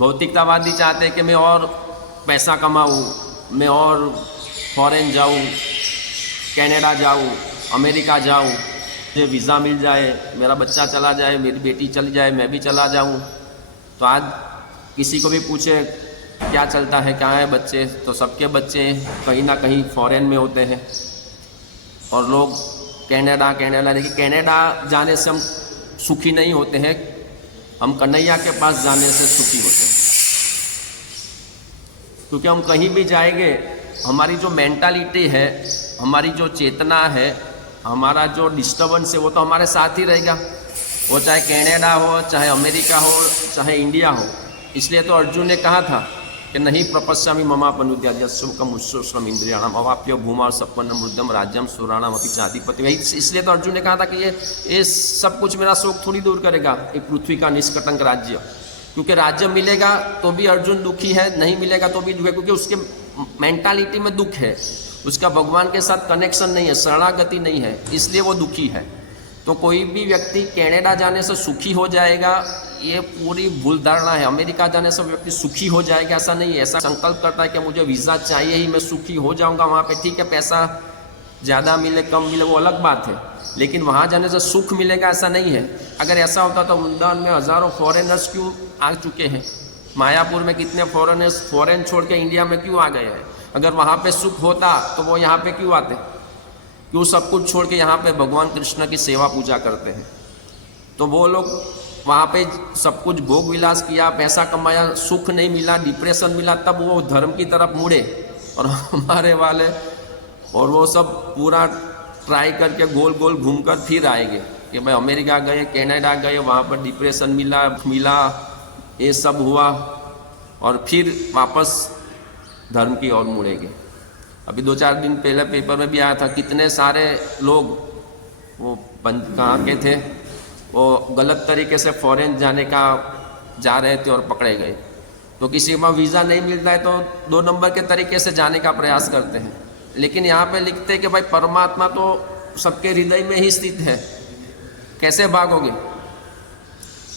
भौतिकतावादी चाहते हैं कि मैं और पैसा कमाऊँ, मैं और फॉरेन जाऊँ, कनाडा जाऊँ, अमेरिका जाऊँ, मुझे वीज़ा मिल जाए, मेरा बच्चा चला जाए, मेरी बेटी चली जाए, मैं भी चला जाऊँ। तो आज किसी को भी पूछे क्या चलता है, कहाँ है बच्चे, तो सबके बच्चे कहीं ना कहीं फॉरेन में होते हैं। और लोग कनाडा कनाडा, लेकिन कनाडा जाने से हम सुखी नहीं होते हैं, हम कन्हैया के पास जाने से सुखी होते हैं। क्योंकि हम कहीं भी जाएंगे, हमारी जो मेंटालिटी है, हमारी जो चेतना है, हमारा जो डिस्टर्बेंस है, वो तो हमारे साथ ही रहेगा। वो चाहे कनाडा हो, चाहे अमेरिका हो, चाहे इंडिया हो। इसलिए तो अर्जुन ने कहा था कि नहीं प्रपश्यामि ममापनुद्याद्य सुखम उत्सुष्णम इंद्रियाणाम अवाप्य भूमा सपन्न मृदम राज्यम सुराणाम अपि चाधिपति। इसलिए तो अर्जुन ने कहा था कि ये सब कुछ मेरा शोक थोड़ी दूर करेगा, एक पृथ्वी का निष्कटंक राज्य। क्योंकि राज्य मिलेगा तो भी अर्जुन दुखी है, नहीं मिलेगा तो भी दुख है, क्योंकि उसके मेंटालिटी में दुख है, उसका भगवान के साथ कनेक्शन नहीं है, शरणागति नहीं है, इसलिए वो दुखी है। तो कोई भी व्यक्ति कनाडा जाने से सुखी हो जाएगा, ये पूरी भूल धारणा है। अमेरिका जाने से व्यक्ति सुखी हो जाएगा, ऐसा नहीं है। ऐसा संकल्प करता है कि मुझे वीज़ा चाहिए ही, मैं सुखी हो जाऊंगा वहाँ पे। ठीक है, पैसा ज़्यादा मिले कम मिले वो अलग बात है, लेकिन वहाँ जाने से सुख मिलेगा ऐसा नहीं है। अगर ऐसा होता तो वृंदावन में हज़ारों फॉरेनर्स क्यों आ चुके हैं, मायापुर में कितने फॉरेनर्स फॉरेन छोड़ के इंडिया में क्यों आ गए हैं। अगर वहाँ पे सुख होता तो वो यहाँ पे क्यों आते, क्यों सब कुछ छोड़ के यहाँ पे भगवान कृष्ण की सेवा पूजा करते हैं। तो वो लोग वहाँ पे सब कुछ भोग विलास किया, पैसा कमाया, सुख नहीं मिला, डिप्रेशन मिला, तब वो धर्म की तरफ मुड़े। और हमारे वाले और वो सब पूरा ट्राई करके गोल गोल घूमकर फिर आएंगे कि भाई अमेरिका गए, कनाडा गए, वहाँ पर डिप्रेशन मिला, ये सब हुआ, और फिर वापस धर्म की ओर मुड़ेंगे। अभी 2-4 दिन पहले पेपर में भी आया था, कितने सारे लोग वो कहाँ के थे, वो गलत तरीके से फॉरेन जाने का जा रहे थे और पकड़े गए। तो किसी में वीज़ा नहीं मिलता है तो 2 नंबर के तरीके से जाने का प्रयास करते हैं। लेकिन यहाँ पे लिखते हैं कि भाई परमात्मा तो सबके हृदय में ही स्थित है, कैसे भागोगे।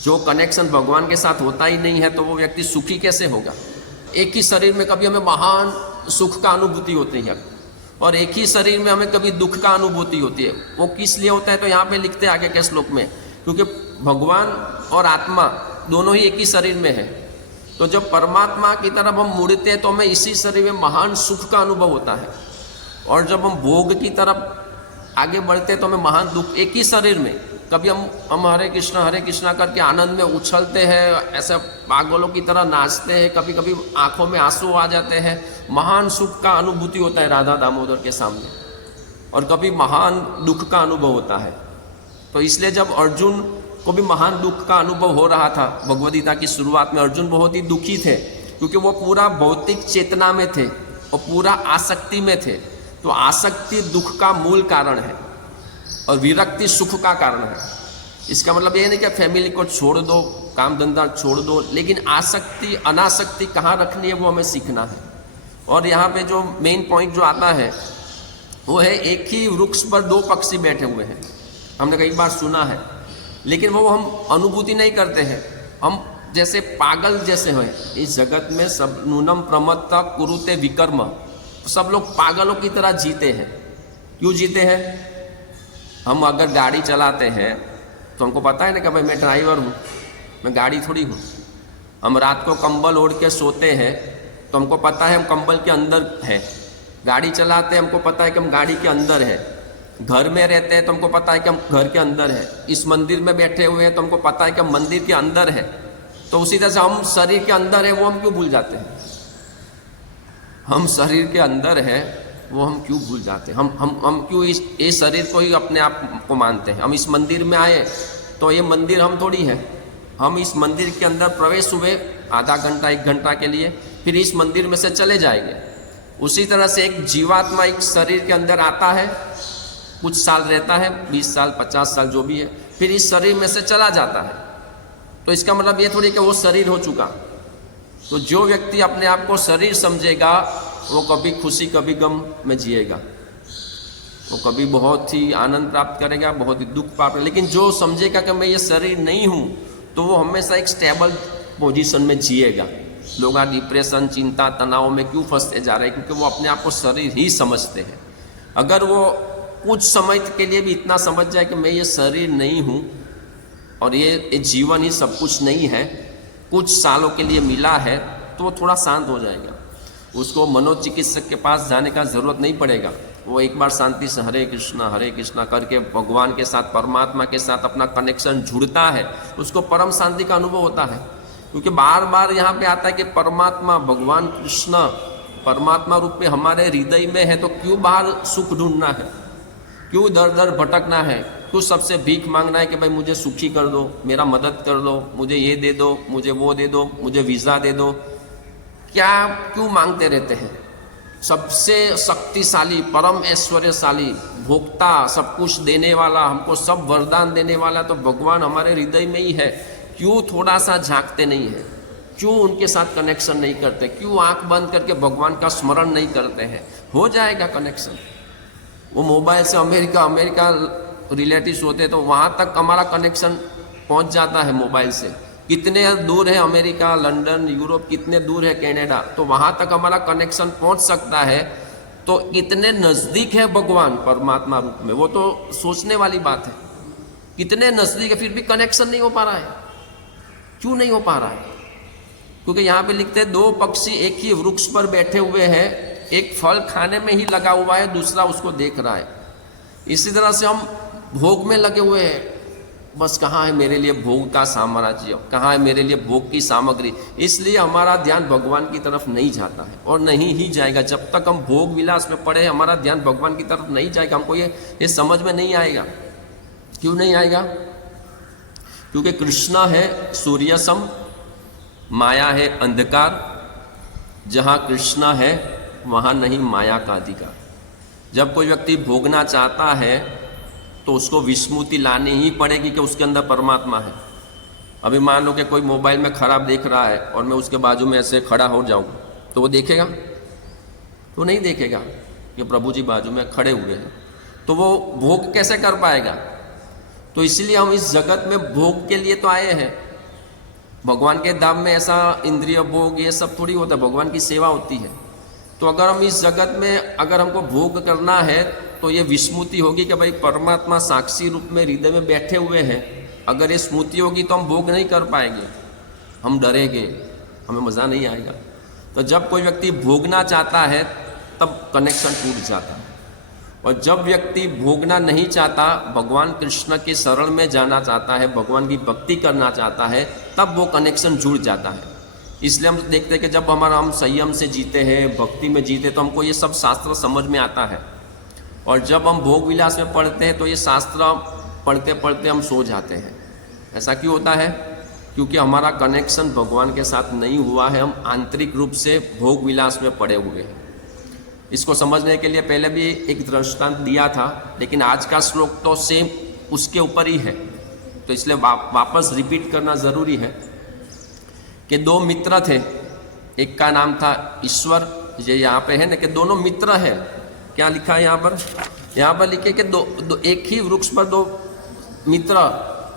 जो कनेक्शन भगवान के साथ होता ही नहीं है तो वो व्यक्ति सुखी कैसे होगा। एक ही शरीर में कभी हमें महान सुख का अनुभूति होती है और एक ही शरीर में हमें कभी दुख का अनुभूति होती है। वो किस लिए होता है, तो यहाँ पे लिखते हैं आगे के श्लोक में, क्योंकि भगवान और आत्मा दोनों ही एक ही शरीर में है। तो जब परमात्मा की तरफ हम मुड़ते हैं तो हमें इसी शरीर में महान सुख का अनुभव होता है, और जब हम भोग की तरफ आगे बढ़ते हैं तो हमें महान दुख। एक ही शरीर में कभी हम हरे कृष्णा करके आनंद में उछलते हैं, ऐसे पागलों की तरह नाचते हैं, कभी कभी आंखों में आंसू आ जाते हैं, महान सुख का अनुभूति होता है राधा दामोदर के सामने, और कभी महान दुख का अनुभव होता है। तो इसलिए जब अर्जुन को भी महान दुख का अनुभव हो रहा था, भगवद गीता की शुरुआत में अर्जुन बहुत ही दुखी थे, क्योंकि वो पूरा भौतिक चेतना में थे और पूरा आसक्ति में थे। तो आसक्ति दुख का मूल कारण है और विरक्ति सुख का कारण है। इसका मतलब ये नहीं कि फैमिली को छोड़ दो, काम धंधा छोड़ दो, लेकिन आसक्ति अनासक्ति कहाँ रखनी है वो हमें सीखना है। और यहाँ पे जो मेन पॉइंट जो आता है वो है, एक ही वृक्ष पर 2 पक्षी बैठे हुए हैं, हमने कई बार सुना है, लेकिन वो हम अनुभूति नहीं करते हैं। हम जैसे पागल जैसे हैं इस जगत में, सब नूनम प्रमत्ता कुरुते विकर्म, सब लोग पागलों की तरह जीते हैं। क्यों जीते हैं? हम अगर गाड़ी चलाते हैं तो हमको पता है ना कि भाई मैं ड्राइवर हूँ, मैं गाड़ी थोड़ी हूँ। हम रात को कंबल ओढ़ के सोते हैं तो हमको पता है हम कंबल के अंदर है। गाड़ी चलाते हैं हमको पता है कि हम गाड़ी के अंदर है। घर में रहते हैं तो हमको पता है कि हम घर के अंदर है। इस मंदिर में बैठे हुए हैं तो हमको पता है कि हम मंदिर के अंदर है। तो उसी तरह से हम शरीर के अंदर है वो हम क्यों भूल जाते हैं? हम शरीर के अंदर है वो हम क्यों भूल जाते हैं? हम क्यों इस शरीर को ही अपने आप को मानते हैं? हम इस मंदिर में आए तो ये मंदिर हम थोड़ी है। हम इस मंदिर के अंदर प्रवेश हुए आधा घंटा 1 घंटा के लिए, फिर इस मंदिर में से चले जाएंगे। उसी तरह से एक जीवात्मा एक शरीर के अंदर आता है, कुछ साल रहता है, 20 साल 50 साल जो भी है, फिर इस शरीर में से चला जाता है। तो इसका मतलब ये थोड़ी कि वो शरीर हो चुका। तो जो व्यक्ति अपने आप को शरीर समझेगा वो कभी खुशी कभी गम में जिएगा, वो कभी बहुत ही आनंद प्राप्त करेगा, बहुत ही दुख प्राप्त। लेकिन जो समझेगा कि मैं ये शरीर नहीं हूँ, तो वो हमेशा एक स्टेबल पोजीशन में जिएगा। लोग आज डिप्रेशन, चिंता, तनाव में क्यों फंसते जा रहे हैं? क्योंकि वो अपने आप को शरीर ही समझते हैं। अगर वो कुछ समय के लिए भी इतना समझ जाए कि मैं ये शरीर नहीं हूँ और ये जीवन ही सब कुछ नहीं है, कुछ सालों के लिए मिला है, तो वो थोड़ा शांत हो जाएगा। उसको मनोचिकित्सक के पास जाने का ज़रूरत नहीं पड़ेगा। वो एक बार शांति से हरे कृष्णा करके भगवान के साथ, परमात्मा के साथ अपना कनेक्शन जुड़ता है, उसको परम शांति का अनुभव होता है। क्योंकि बार बार यहाँ पे आता है कि परमात्मा, भगवान कृष्ण परमात्मा रूप में हमारे हृदय में है, तो क्यों बाहर सुख ढूंढना है? क्यों दर दर भटकना है? क्यों सबसे भीख मांगना है कि भाई मुझे सुखी कर दो, मेरा मदद कर दो, मुझे ये दे दो, मुझे वो दे दो, मुझे वीज़ा दे दो? क्या क्यों मांगते रहते हैं? सबसे शक्तिशाली, परम ऐश्वर्यशाली, भोक्ता, सब कुछ देने वाला, हमको सब वरदान देने वाला तो भगवान हमारे हृदय में ही है। क्यों थोड़ा सा झांकते नहीं है? क्यों उनके साथ कनेक्शन नहीं करते? क्यों आंख बंद करके भगवान का स्मरण नहीं करते हैं? हो जाएगा कनेक्शन। वो मोबाइल से अमेरिका रिलेटिव्स होते तो वहाँ तक हमारा कनेक्शन पहुँच जाता है मोबाइल से। कितने दूर है अमेरिका, लंदन, यूरोप, कितने दूर है कनाडा, तो वहाँ तक हमारा कनेक्शन पहुँच सकता है। तो कितने नज़दीक है भगवान परमात्मा रूप में, वो तो सोचने वाली बात है। कितने नज़दीक है, फिर भी कनेक्शन नहीं हो पा रहा है। क्यों नहीं हो पा रहा है? क्योंकि यहाँ पे लिखते हैं 2 पक्षी एक ही वृक्ष पर बैठे हुए हैं, एक फल खाने में ही लगा हुआ है, दूसरा उसको देख रहा है। इसी तरह से हम भोग में लगे हुए हैं। बस कहाँ है मेरे लिए भोग का साम्राज्य, कहाँ है मेरे लिए भोग की सामग्री? इसलिए हमारा ध्यान भगवान की तरफ नहीं जाता है और नहीं ही जाएगा। जब तक हम भोग विलास में पड़े, हमारा ध्यान भगवान की तरफ नहीं जाएगा। हमको ये समझ में नहीं आएगा। क्यों नहीं आएगा? क्योंकि कृष्ण है सूर्य सम, माया है अंधकार। जहाँ कृष्ण है वहाँ नहीं माया का अधिकार। जब कोई व्यक्ति भोगना चाहता है तो उसको विस्मृति लानी ही पड़ेगी कि उसके अंदर परमात्मा है। अभी मान लो कि कोई मोबाइल में खराब देख रहा है और मैं उसके बाजू में ऐसे खड़ा हो जाऊं, तो वो देखेगा? तो नहीं देखेगा कि प्रभु जी बाजू में खड़े हुए हैं। तो वो भोग कैसे कर पाएगा? तो इसलिए हम इस जगत में भोग के लिए तो आए हैं। भगवान के धाम में ऐसा इंद्रिय भोग ये सब थोड़ी होता है, भगवान की सेवा होती है। तो अगर हम इस जगत में अगर हमको भोग करना है तो ये विस्मृति होगी कि भाई परमात्मा साक्षी रूप में हृदय में बैठे हुए हैं। अगर ये स्मृति होगी तो हम भोग नहीं कर पाएंगे, हम डरेंगे, हमें मज़ा नहीं आएगा। तो जब कोई व्यक्ति भोगना चाहता है तब कनेक्शन टूट जाता है। और जब व्यक्ति भोगना नहीं चाहता, भगवान कृष्ण के शरण में जाना चाहता है, भगवान की भक्ति करना चाहता है, तब वो कनेक्शन जुड़ जाता है। इसलिए हम देखते हैं कि जब हम संयम से जीते हैं, भक्ति में जीते, तो हमको ये सब शास्त्र समझ में आता है। और जब हम भोग विलास में पढ़ते हैं तो ये शास्त्र पढ़ते पढ़ते हम सो जाते हैं। ऐसा क्यों होता है? क्योंकि हमारा कनेक्शन भगवान के साथ नहीं हुआ है। हम आंतरिक रूप से भोग विलास में पड़े हुए हैं। इसको समझने के लिए पहले भी एक दृष्टांत दिया था, लेकिन आज का श्लोक तो सेम उसके ऊपर ही है, तो इसलिए वापस रिपीट करना ज़रूरी है। कि 2 मित्र थे, एक का नाम था ईश्वर, ये यहाँ पे है ना कि दोनों मित्र है। क्या लिखा है यहाँ पर? यहाँ पर लिखे कि एक ही वृक्ष पर 2 मित्र,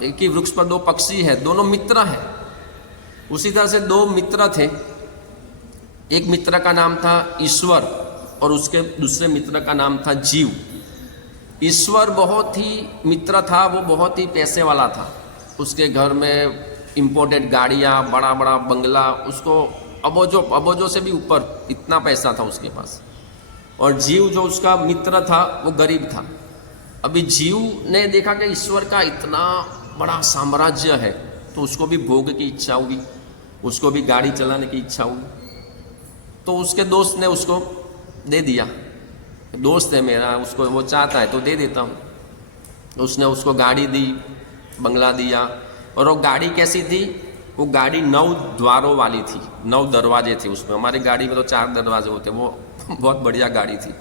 एक ही वृक्ष पर 2 पक्षी है, दोनों मित्र है। उसी तरह से 2 मित्र थे। एक मित्र का नाम था ईश्वर और उसके दूसरे मित्र का नाम था जीव। ईश्वर बहुत ही मित्र था, वो बहुत ही पैसे वाला था। उसके घर में इम्पोर्टेड गाड़ियाँ, बड़ा बड़ा बंगला, उसको अबोजों से भी ऊपर इतना पैसा था उसके पास। और जीव जो उसका मित्र था वो गरीब था। अभी जीव ने देखा कि ईश्वर का इतना बड़ा साम्राज्य है, तो उसको भी भोग की इच्छा हुई, उसको भी गाड़ी चलाने की इच्छा हुई। तो उसके दोस्त ने उसको दे दिया। दोस्त है मेरा, उसको वो चाहता है तो दे देता हूँ। तो उसने उसको गाड़ी दी, बंगला दिया। और वो गाड़ी कैसी थी? वो गाड़ी 9 द्वारों वाली थी, 9 दरवाजे थे उसमें। हमारी गाड़ी में तो 4 दरवाजे होते, वो बहुत बढ़िया गाड़ी थी।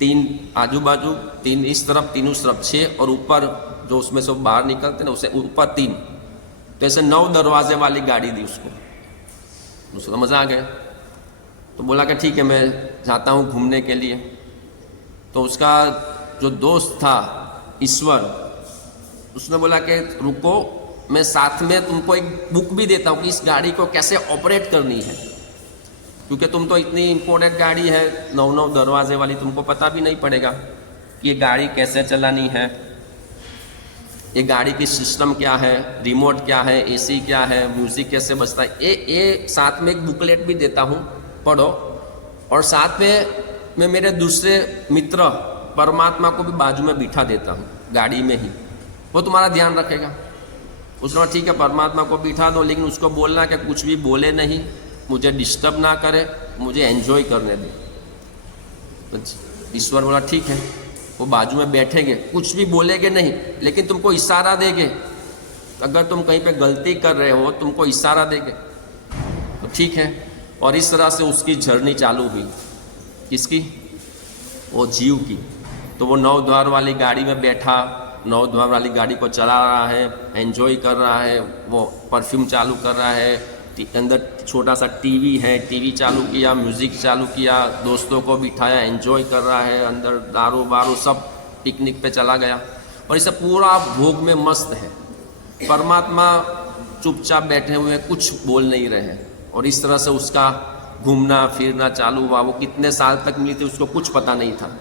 3 आजू बाजू, 3 इस तरफ, 3 उस तरफ, 6, और ऊपर जो उसमें से बाहर निकलते ना, उसे ऊपर 3। तो ऐसे 9 दरवाजे वाली गाड़ी दी उसको तो मज़ा आ गया। तो बोला कि ठीक है, मैं जाता हूँ घूमने के लिए। तो उसका जो दोस्त था ईश्वर, उसने बोला कि रुको, मैं साथ में तुमको एक बुक भी देता हूँ कि इस गाड़ी को कैसे ऑपरेट करनी है, क्योंकि तुम तो इतनी इम्पोर्टेंट गाड़ी है 9 दरवाजे वाली, तुमको पता भी नहीं पड़ेगा कि ये गाड़ी कैसे चलानी है, ये गाड़ी की सिस्टम क्या है, रिमोट क्या है, एसी क्या है, म्यूज़िक कैसे बजता है। ये साथ में एक बुकलेट भी देता हूँ, पढ़ो। और साथ में मैं मेरे दूसरे मित्र परमात्मा को भी बाजू में बिठा देता हूँ गाड़ी में ही, वो तुम्हारा ध्यान रखेगा। उसने ठीक है परमात्मा को बिठा दो, लेकिन उसको बोलना कि कुछ भी बोले नहीं, मुझे डिस्टर्ब ना करे, मुझे एंजॉय करने दे। तो ईश्वर बोला ठीक है, वो बाजू में बैठेंगे, कुछ भी बोलेंगे नहीं, लेकिन तुमको इशारा देंगे। अगर तुम कहीं पे गलती कर रहे हो तुमको इशारा देंगे तो ठीक है। और इस तरह से उसकी जर्नी चालू हुई। किसकी? वो जीव की। तो वो 9 द्वार वाली गाड़ी में बैठा, 9 द्वार वाली गाड़ी को चला रहा है, एंजॉय कर रहा है, वो परफ्यूम चालू कर रहा है, अंदर छोटा सा टीवी है, टीवी चालू किया, म्यूज़िक चालू किया, दोस्तों को बिठाया, एंजॉय कर रहा है, अंदर दारू बारू सब पिकनिक पे चला गया और इसे पूरा भोग में मस्त है। परमात्मा चुपचाप बैठे हुए कुछ बोल नहीं रहे और इस तरह से उसका घूमना फिरना चालू हुआ। वो कितने साल तक मिली थी उसको कुछ पता नहीं था।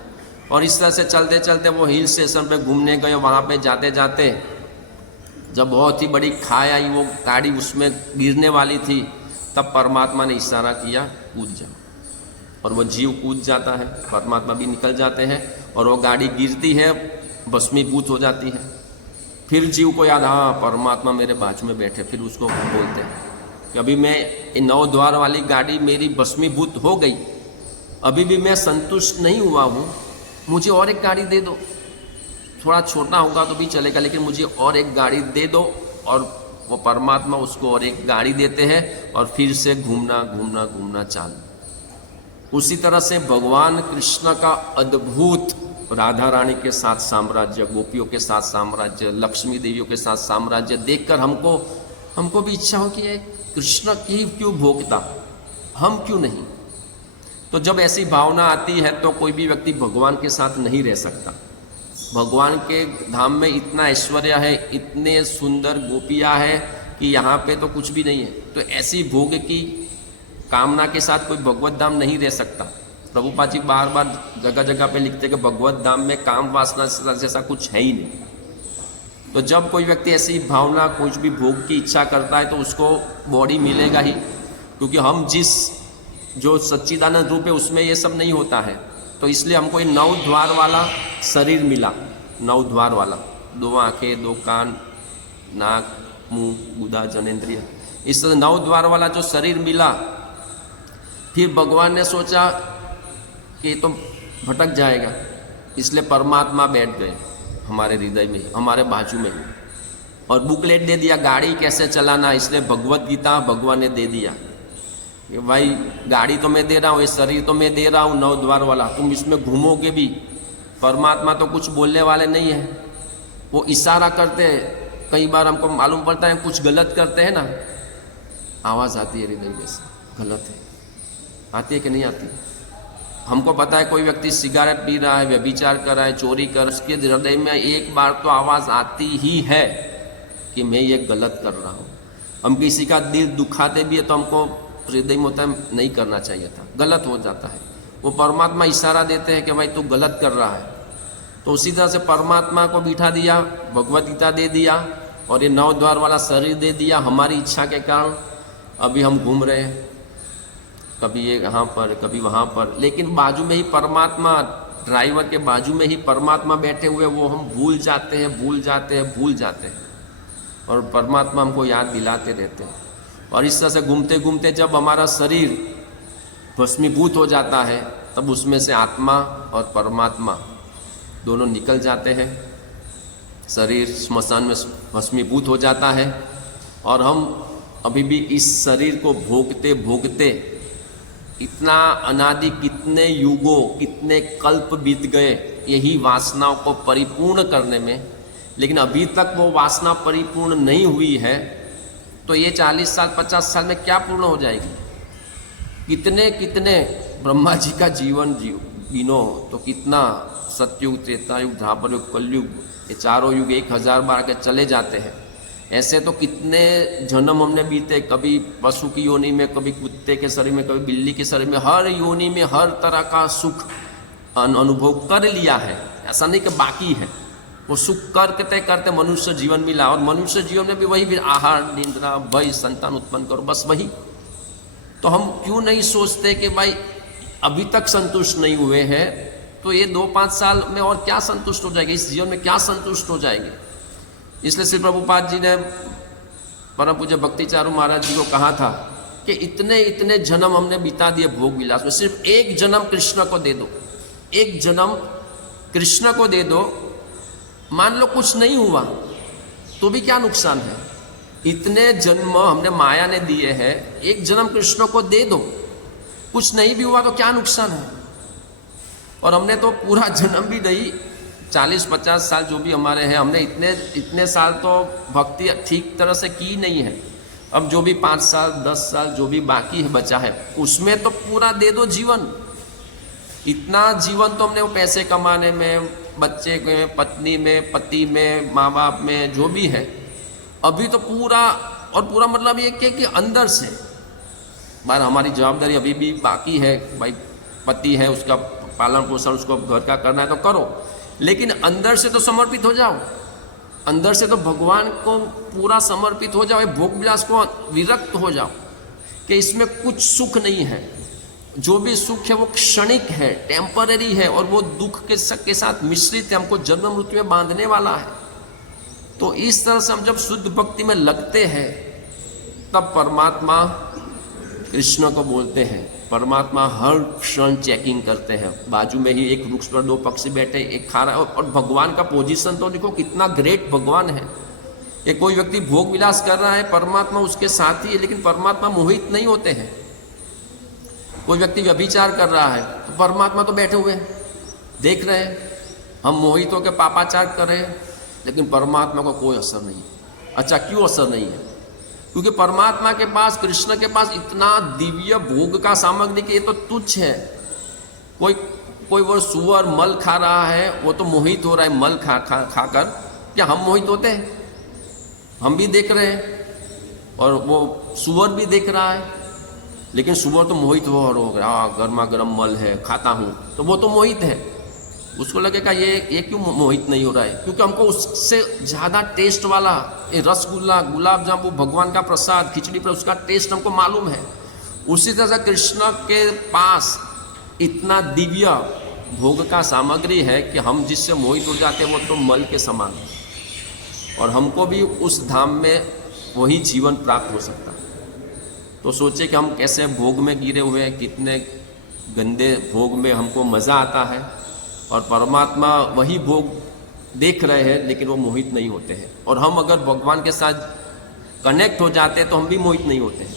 और इस तरह से चलते चलते वो हिल स्टेशन पे घूमने गए। वहाँ पे जाते जाते जब बहुत ही बड़ी खाई आई, वो गाड़ी उसमें गिरने वाली थी, तब परमात्मा ने इशारा किया कूद जाओ। और वो जीव कूद जाता है, परमात्मा भी निकल जाते हैं और वो गाड़ी गिरती है, भस्मीभूत हो जाती है। फिर जीव को याद, हाँ परमात्मा मेरे बाजू में बैठे। फिर उसको बोलते हैं कि अभी मैं 9 द्वार वाली गाड़ी मेरी भस्मीभूत हो गई, अभी भी मैं संतुष्ट नहीं हुआ हूँ, मुझे और एक गाड़ी दे दो। थोड़ा छोटा होगा तो भी चलेगा, लेकिन मुझे और एक गाड़ी दे दो। और वो परमात्मा उसको और एक गाड़ी देते हैं और फिर से घूमना घूमना घूमना चालू। उसी तरह से भगवान कृष्ण का अद्भुत राधा रानी के साथ साम्राज्य, गोपियों के साथ साम्राज्य, लक्ष्मी देवियों के साथ साम्राज्य देखकर हमको भी इच्छा हो कि कृष्ण की क्यों भोगता, हम क्यों नहीं। तो जब ऐसी भावना आती है तो कोई भी व्यक्ति भगवान के साथ नहीं रह सकता। भगवान के धाम में इतना ऐश्वर्य है, इतने सुंदर गोपियाँ है कि यहाँ पे तो कुछ भी नहीं है। तो ऐसी भोग की कामना के साथ कोई भगवत धाम नहीं रह सकता। प्रभुपाद जी बार बार जगह जगह पे लिखते कि भगवत धाम में काम वासना जैसा कुछ है ही नहीं। तो जब कोई व्यक्ति ऐसी भावना, कुछ भी भोग की इच्छा करता है तो उसको बॉडी मिलेगा ही, क्योंकि हम जिस जो सच्चिदानंद रूप है उसमें ये सब नहीं होता है। तो इसलिए हमको ये 9 द्वार वाला शरीर मिला। 9 द्वार वाला, 2 आँखें, 2 कान, नाक, मुंह, गुदा, जनेंद्रिय, इस तरह 9 द्वार वाला जो शरीर मिला। फिर भगवान ने सोचा कि ये तो भटक जाएगा, इसलिए परमात्मा बैठ गए हमारे हृदय में, हमारे बाजू में, और बुकलेट दे दिया गाड़ी कैसे चलाना। इसलिए भगवत गीता भगवान ने दे दिया कि भाई गाड़ी तो मैं दे रहा हूँ, ये शरीर तो मैं दे रहा हूँ 9 द्वार वाला, तुम इसमें घूमोगे भी। परमात्मा तो कुछ बोलने वाले नहीं है, वो इशारा करते हैं। कई बार हमको मालूम पड़ता है कुछ गलत करते हैं ना, आवाज़ आती है हृदय में से, गलत है, आती है कि नहीं आती। हमको पता है कोई व्यक्ति सिगारेट पी रहा है, व्यभिचार कर रहा है, चोरी कर, उसके हृदय में एक बार तो आवाज़ आती ही है कि मैं ये गलत कर रहा हूँ। हम किसी का दिल दुखाते भी है तो हमको हृदय में होता है नहीं करना चाहिए था, गलत हो जाता है। वो परमात्मा इशारा देते हैं कि भाई तू गलत कर रहा है। तो उसी तरह से परमात्मा को बिठा दिया, भगवत गीता दे दिया और ये 9 द्वार वाला शरीर दे दिया। हमारी इच्छा के कारण अभी हम घूम रहे हैं, कभी ये यहाँ पर कभी वहाँ पर, लेकिन बाजू में ही परमात्मा, ड्राइवर के बाजू में ही परमात्मा बैठे हुए, वो हम भूल जाते हैं, भूल जाते हैं, भूल जाते हैं। और परमात्मा हमको याद दिलाते रहते हैं। और इस तरह से घूमते घूमते जब हमारा शरीर भस्मीभूत हो जाता है, तब उसमें से आत्मा और परमात्मा दोनों निकल जाते हैं। शरीर स्मशान में भस्मीभूत हो जाता है और हम अभी भी इस शरीर को भोगते भोगते इतना अनादि, कितने युगों, कितने कल्प बीत गए यही वासनाओं को परिपूर्ण करने में, लेकिन अभी तक वो वासना परिपूर्ण नहीं हुई है। तो ये 40 साल 50 साल में क्या पूर्ण हो जाएगी? कितने कितने ब्रह्मा जी का जीवन गिनो तो कितना सतयुग, त्रेतायुग, द्वापर युग, कलयुग, ये चारों युग 1000 बार के चले जाते हैं। ऐसे तो कितने जन्म हमने बीते, कभी पशु की योनि में, कभी कुत्ते के शरीर में, कभी बिल्ली के शरीर में, हर योनि में हर तरह का सुख अनुभव कर लिया है। ऐसा नहीं कि बाकी है, वो सुख करते करते मनुष्य जीवन मिला। और मनुष्य जीवन में भी वही, फिर आहार, निद्रा, भय, संतान उत्पन्न करो, बस वही। तो हम क्यों नहीं सोचते कि भाई अभी तक संतुष्ट नहीं हुए हैं, तो ये 2-5 साल में और क्या संतुष्ट हो जाएंगे, इस जीवन में क्या संतुष्ट हो जाएंगे। इसलिए श्री प्रभुपाद जी ने परम पूज्य भक्तिचारू महाराज जी को कहा था कि इतने इतने जन्म हमने बिता दिए भोग विलास में, सिर्फ एक जन्म कृष्ण को दे दो, एक जन्म कृष्ण को दे दो। मान लो कुछ नहीं हुआ तो भी क्या नुकसान है, इतने जन्म हमने माया ने दिए हैं, एक जन्म कृष्ण को दे दो, कुछ नहीं भी हुआ तो क्या नुकसान है। और हमने तो पूरा जन्म भी नहीं, 40-50 साल जो भी हमारे हैं, हमने इतने साल तो भक्ति ठीक तरह से की नहीं है। अब जो भी 5 साल 10 साल जो भी बाकी है बचा है, उसमें तो पूरा दे दो जीवन। इतना जीवन तो हमने वो पैसे कमाने में, बच्चे में, पत्नी में, पति में, माँ बाप में, जो भी है, अभी तो पूरा, और पूरा मतलब ये कि अंदर से बार हमारी जवाबदारी अभी भी बाकी है। भाई पति है, उसका पालन पोषण, उसको घर का करना है तो करो, लेकिन अंदर से तो समर्पित हो जाओ, अंदर से तो भगवान को पूरा समर्पित हो जाओ, भोग विलास को विरक्त हो जाओ कि इसमें कुछ सुख नहीं है। जो भी सुख है वो क्षणिक है, टेम्पररी है, और वो दुख के साथ मिश्रित है, हमको जन्म मृत्यु में बांधने वाला है। तो इस तरह से हम जब शुद्ध भक्ति में लगते हैं, तब परमात्मा कृष्ण को बोलते हैं। परमात्मा हर क्षण चेकिंग करते हैं। बाजू में ही एक वृक्ष पर 2 पक्षी बैठे, एक खा रहा है, और भगवान का पोजीशन तो देखो कितना ग्रेट भगवान है। कि कोई व्यक्ति भोग विलास कर रहा है, परमात्मा उसके साथ ही है, लेकिन परमात्मा मोहित नहीं होते हैं। कोई व्यक्ति व्यभिचार कर रहा है तो परमात्मा तो बैठे हुए हैं, देख रहे हैं, हम मोहित होकर पापाचार कर रहे हैं, लेकिन परमात्मा को कोई असर नहीं। अच्छा, क्यों असर नहीं है? क्योंकि परमात्मा के पास, कृष्ण के पास इतना दिव्य भोग का सामग्री कि ये तो तुच्छ है। कोई वो सुअर मल खा रहा है, वो तो मोहित हो रहा है मल खाकर। क्या हम मोहित होते हैं? हम भी देख रहे हैं और वो सुअर भी देख रहा है, लेकिन सुअर तो मोहित हो गया, गर्मा गर्म मल है, खाता हूँ, तो वो तो मोहित है। उसको लगेगा ये क्यों मोहित नहीं हो रहा है? क्योंकि हमको उससे ज़्यादा टेस्ट वाला ये रसगुल्ला, गुलाब जामुन, भगवान का प्रसाद, खिचड़ी पर उसका टेस्ट हमको मालूम है। उसी तरह से कृष्ण के पास इतना दिव्य भोग का सामग्री है कि हम जिससे मोहित हो जाते हैं वो तो मल के समान है, और हमको भी उस धाम में वही जीवन प्राप्त हो सकता है। तो सोचे कि हम कैसे भोग में गिरे हुए हैं, कितने गंदे भोग में हमको मज़ा आता है, और परमात्मा वही भोग देख रहे हैं, लेकिन वो मोहित नहीं होते हैं। और हम अगर भगवान के साथ कनेक्ट हो जाते हैं तो हम भी मोहित नहीं होते हैं।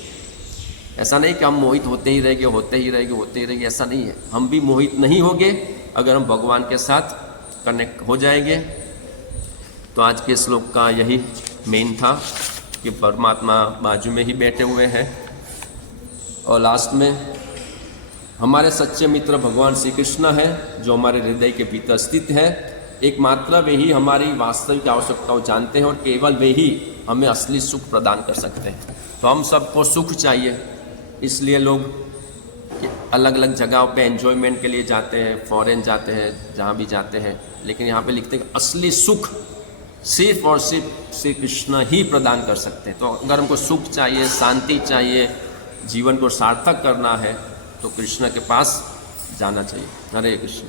ऐसा नहीं कि हम मोहित होते ही रहेंगे, ऐसा नहीं है। हम भी मोहित नहीं होंगे अगर हम भगवान के साथ कनेक्ट हो जाएंगे। तो आज के श्लोक का यही मेन था कि परमात्मा बाजू में ही बैठे हुए हैं, और लास्ट में हमारे सच्चे मित्र भगवान श्री कृष्ण हैं, जो हमारे हृदय के भीतर स्थित है। एकमात्र वे ही हमारी वास्तविक आवश्यकताओं जानते हैं, और केवल वे ही हमें असली सुख प्रदान कर सकते हैं। तो हम सबको सुख चाहिए, इसलिए लोग अलग अलग जगहों पे एंजॉयमेंट के लिए जाते हैं, फॉरेन जाते हैं, जहाँ भी जाते हैं, लेकिन यहाँ पे लिखते हैं असली सुख सिर्फ और सिर्फ श्री कृष्ण ही प्रदान कर सकते हैं। तो अगर हमको सुख चाहिए, शांति चाहिए, जीवन को सार्थक करना है, तो कृष्ण के पास जाना चाहिए। हरे कृष्ण।